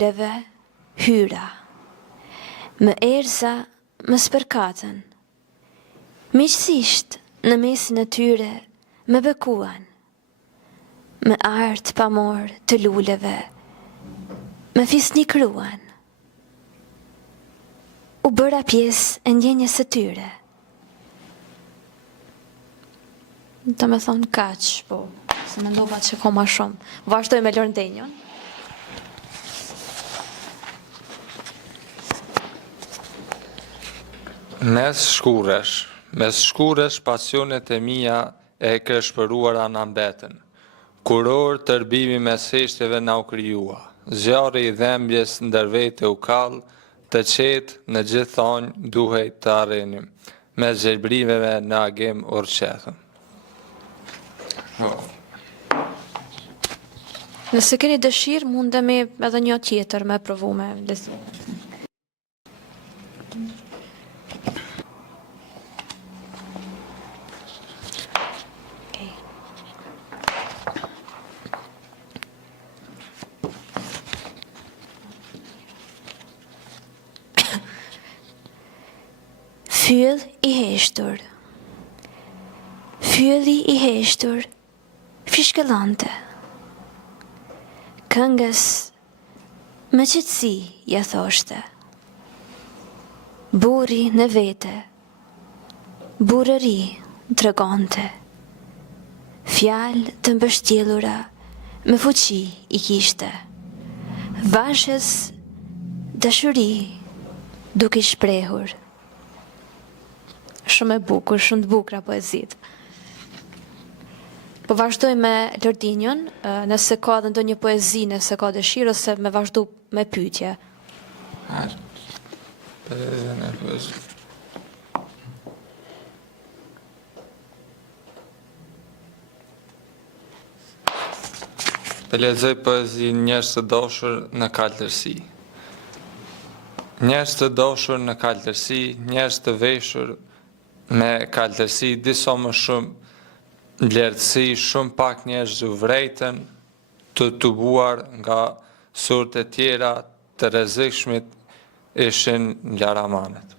leve hyra, më erza më spërkatën, miqësisht në mesin e tyre më bekuan, më art pamor të luleve, më fisnikruan. U bëra pjesë e ndjenjes së tyre. Të me thonë kaq, po, se me ndova që ko ma shumë. Vazhdoj me lërndenjon. Mes shkuresh pasionet e mia e kreshpëruara na mbetën. Kuror tërbimi mes heshtjeve na u krijua. Zjarri i dhembjes ndër vete u kall, të qetë në gjithë thonjë duhej të arrenim, mes gjelbrimeve në agim urqethëm. Nëse keni dëshirë, mundemi edhe një tjetër me provu me lezu. Fyll i heshtur. Fylli i heshtur fishkëllante. Këngës me qetësi ja thoshte. Burri në vete, burëri tregonte. Fjalë të mbështjellura me fuqi i kishte. Vashës dashuri duke i shprehur. Shumë e bukur, shumë të bukura poezit. Po vazhdoj me Lordinjon, nëse ka edhe ndonjë poezi, nëse ka dëshirë, ose me vazhdu me pyetje. Të lexoj poezi Njerëz të dashur në kaltërsi. Njerëz të dashur në kaltërsi, njerëz të veshur me kaltërsi, disa më shumë vlerësi, shumë pak njerëz u vrejtën, të tubuar nga surët e tjera të rrezikshmit ishin ngjaramanët.